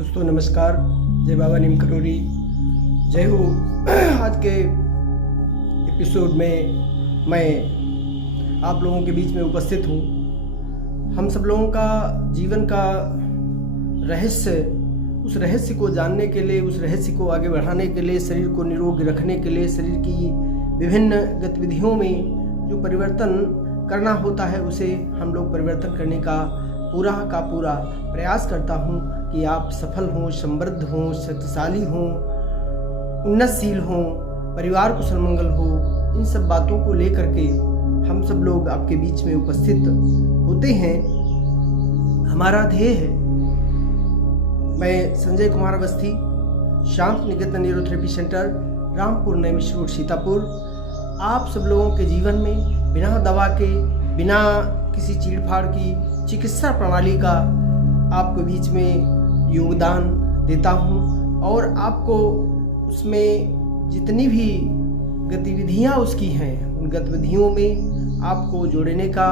दोस्तों नमस्कार, जय बाबा नीम करोड़ी, जय हो। आज के एपिसोड में मैं आप लोगों के बीच में उपस्थित हूँ। हम सब लोगों का जीवन का रहस्य, उस रहस्य को जानने के लिए, उस रहस्य को आगे बढ़ाने के लिए, शरीर को निरोग रखने के लिए, शरीर की विभिन्न गतिविधियों में जो परिवर्तन करना होता है उसे हम लोग परिवर्तन करने का पूरा प्रयास करता हूँ कि आप सफल हों, समृद्ध हों, शक्तिशाली हों, उन्नतशील हों, परिवार को सन्मंगल हो। इन सब बातों को लेकर के हम सब लोग आपके बीच में उपस्थित होते हैं। हमारा ध्येय है, मैं Sanjay Kumar Awasthi, Shant Niketan neurotherapy centre, Rampur Naimish road, Sitapur, आप सब लोगों के जीवन में बिना दवा के, बिना किसी चीड़-फाड़ की चिकित्सा प्रणाली का आपके बीच में योगदान देता हूँ और आपको उसमें जितनी भी गतिविधियाँ उसकी हैं, उन गतिविधियों में आपको जोड़ने का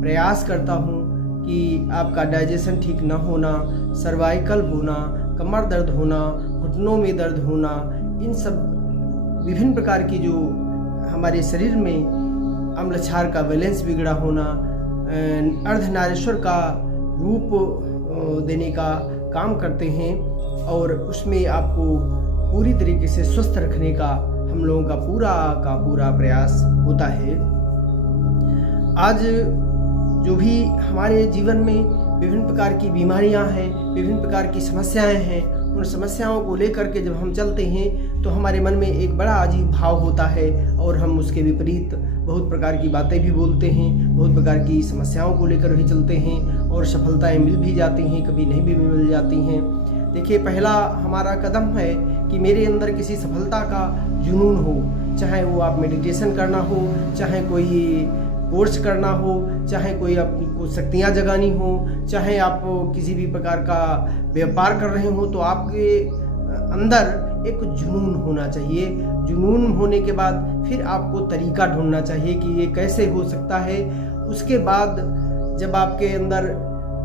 प्रयास करता हूँ कि आपका डाइजेशन ठीक न होना, सर्वाइकल होना, कमर दर्द होना, घुटनों में दर्द होना, इन सब विभिन्न प्रकार की जो हमारे शरीर में अम्ल क्षार का बैलेंस बिगड़ा होना, अर्धनारीश्वर का रूप देने का काम करते हैं और उसमें आपको पूरी तरीके से स्वस्थ रखने का हम लोगों का पूरा प्रयास होता है। आज जो भी हमारे जीवन में विभिन्न प्रकार की बीमारियां हैं, विभिन्न प्रकार की समस्याएं हैं, उन समस्याओं को लेकर के जब हम चलते हैं तो हमारे मन में एक बड़ा अजीब भाव होता है और हम उसके विपरीत बहुत प्रकार की बातें भी बोलते हैं, बहुत प्रकार की समस्याओं को लेकर भी चलते हैं और सफलताएं मिल भी जाती हैं, कभी नहीं भी मिल जाती हैं। देखिए, पहला हमारा कदम है कि मेरे अंदर किसी सफलता का जुनून हो, चाहे वो आप मेडिटेशन करना हो, चाहे कोई कोर्स करना हो, चाहे कोई आपको शक्तियाँ जगानी हो, चाहे आप किसी भी प्रकार का व्यापार कर रहे हो, तो आपके अंदर एक जुनून होना चाहिए। जुनून होने के बाद फिर आपको तरीका ढूंढना चाहिए कि ये कैसे हो सकता है। उसके बाद जब आपके अंदर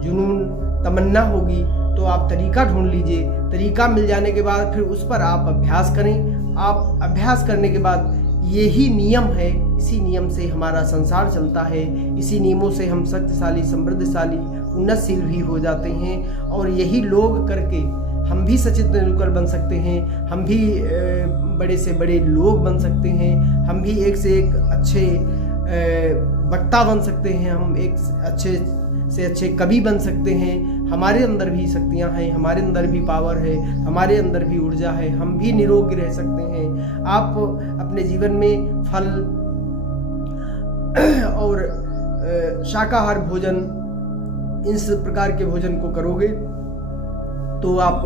जुनून, तमन्ना होगी तो आप तरीका ढूंढ लीजिए। तरीका मिल जाने के बाद फिर उस पर आप अभ्यास करें। आप अभ्यास करने के बाद यही नियम है, इसी नियम से हमारा संसार चलता है, इसी नियमों से हम शक्तिशाली, समृद्धशाली, उन्नतशील भी हो जाते हैं और यही लोग करके हम भी सचिन तेंदुलकर बन सकते हैं, हम भी बड़े से बड़े लोग बन सकते हैं, हम भी एक से एक अच्छे वक्ता बन सकते हैं, हम एक अच्छे से अच्छे कवि बन सकते हैं। हमारे अंदर भी शक्तियां हैं, हमारे अंदर भी पावर है, हमारे अंदर भी ऊर्जा है, हम भी निरोगी रह सकते हैं। आप अपने जीवन में फल और शाकाहार भोजन, इस प्रकार के भोजन को करोगे तो आप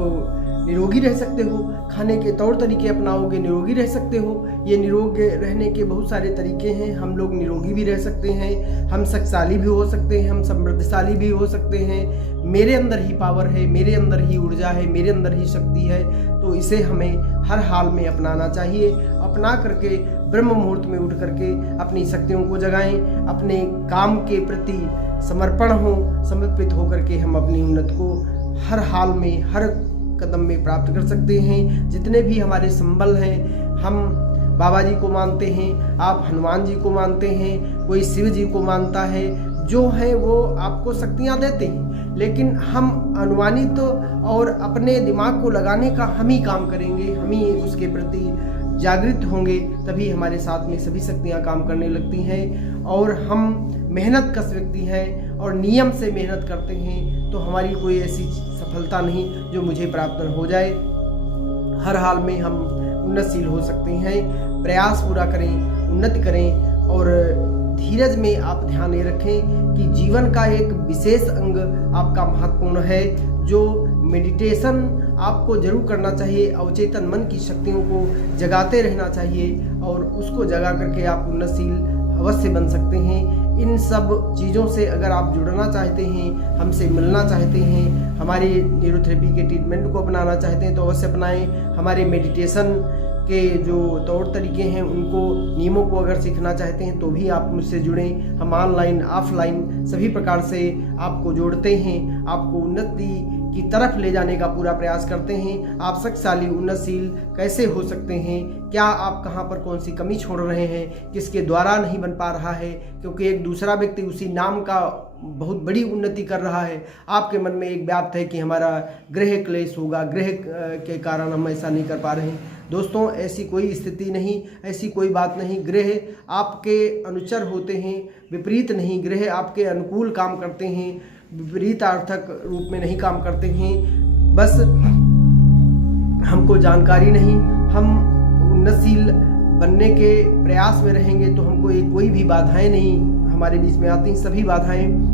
निरोगी रह सकते हो। खाने के तौर तरीके अपनाओगे, निरोगी रह सकते हो। ये निरोगी रहने के बहुत सारे तरीके हैं। हम लोग निरोगी भी रह सकते हैं, हम शक्तिशाली भी हो सकते हैं, हम समृद्धशाली भी हो सकते हैं। मेरे अंदर ही पावर है, मेरे अंदर ही ऊर्जा है, मेरे अंदर ही शक्ति है, तो इसे हमें हर हाल में अपनाना चाहिए। अपना करके ब्रह्म मुहूर्त में उठ करके अपनी शक्तियों को जगाएं, अपने काम के प्रति समर्पण हो, समर्पित होकर के हम अपनी उन्नति को हर हाल में, हर कदम में प्राप्त कर सकते हैं। जितने भी हमारे संबल हैं, हम बाबा जी को मानते हैं, आप हनुमान जी को मानते हैं, कोई शिव जी को मानता है, जो है वो आपको शक्तियाँ देते हैं, लेकिन हम अनुमानित और अपने दिमाग को लगाने का हम ही काम करेंगे, हम ही उसके प्रति जागृत होंगे, तभी हमारे साथ में सभी शक्तियाँ काम करने लगती हैं। और हम मेहनत कश व्यक्ति हैं और नियम से मेहनत करते हैं, तो हमारी कोई ऐसी सफलता नहीं जो मुझे प्राप्त हो जाए। हर हाल में हम उन्नतशील हो सकते हैं। प्रयास पूरा करें, उन्नति करें और धीरज में आप ध्यान ये रखें कि जीवन का एक विशेष अंग आपका महत्वपूर्ण है, जो मेडिटेशन आपको जरूर करना चाहिए। अवचेतन मन की शक्तियों को जगाते रहना चाहिए और उसको जगा करके आप उन्नतशील अवश्य बन सकते हैं। इन सब चीज़ों से अगर आप जुड़ना चाहते हैं, हमसे मिलना चाहते हैं, हमारे न्यूरोथेरेपी के ट्रीटमेंट को अपनाना चाहते हैं, तो अवश्य अपनाएं। हमारे मेडिटेशन के जो तौर तरीके हैं, उनको नियमों को अगर सीखना चाहते हैं तो भी आप मुझसे जुड़ें। हम ऑनलाइन ऑफलाइन सभी प्रकार से आपको जोड़ते हैं, आपको उन्नति की तरफ ले जाने का पूरा प्रयास करते हैं। आप शक्तिशाली उन्नतशील कैसे हो सकते हैं, क्या आप कहाँ पर कौन सी कमी छोड़ रहे हैं, किसके द्वारा नहीं बन पा रहा है, क्योंकि एक दूसरा व्यक्ति उसी नाम का बहुत बड़ी उन्नति कर रहा है। आपके मन में एक व्याप्त है कि हमारा ग्रह क्लेश होगा, ग्रह के कारण हम ऐसा नहीं कर पा रहे हैं। दोस्तों, ऐसी कोई स्थिति नहीं, ऐसी कोई बात नहीं। ग्रह आपके अनुचर होते हैं, विपरीत नहीं। ग्रह आपके अनुकूल काम करते हैं, विपरीतार्थक रूप में नहीं काम करते हैं। बस हमको जानकारी नहीं, हम उन्नतशील बनने के प्रयास में रहेंगे तो हमको कोई भी बाधाएं नहीं हमारे बीच में आती। सभी बाधाएं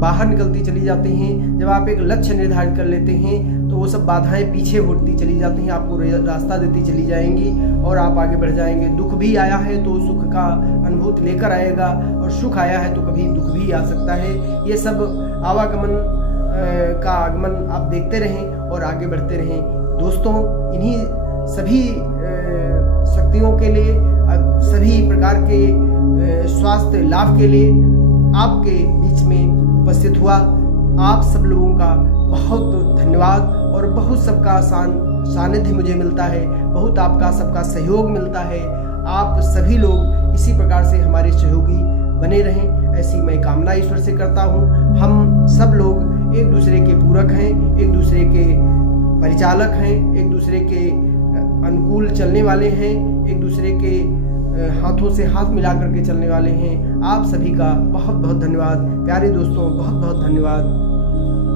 बाहर निकलती चली जाती हैं। जब आप एक लक्ष्य निर्धारित कर लेते हैं तो वो सब बाधाएं पीछे होती चली जाती हैं, आपको रास्ता देती चली जाएंगी और आप आगे बढ़ जाएंगे। दुख भी आया है तो सुख का अनुभूति लेकर आएगा, और सुख आया है तो कभी दुख भी आ सकता है। ये सब आवागमन का आगमन आप देखते रहें और आगे बढ़ते रहें। दोस्तों, इन्हीं सभी शक्तियों के लिए, सभी प्रकार के स्वास्थ्य लाभ के लिए आपके बीच में उपस्थित हुआ। आप सब लोगों का बहुत धन्यवाद, और बहुत सबका सानिध्य मुझे मिलता है, बहुत आपका सबका सहयोग मिलता है। आप सभी लोग इसी प्रकार से हमारे सहयोगी बने रहें, ऐसी मैं कामना ईश्वर से करता हूँ। हम सब लोग एक दूसरे के पूरक हैं, एक दूसरे के परिचालक हैं, एक दूसरे के अनुकूल चलने वाले हैं, एक दूसरे के हाथों से हाथ मिला करके चलने वाले हैं। आप सभी का बहुत बहुत धन्यवाद। प्यारे दोस्तों, बहुत बहुत धन्यवाद।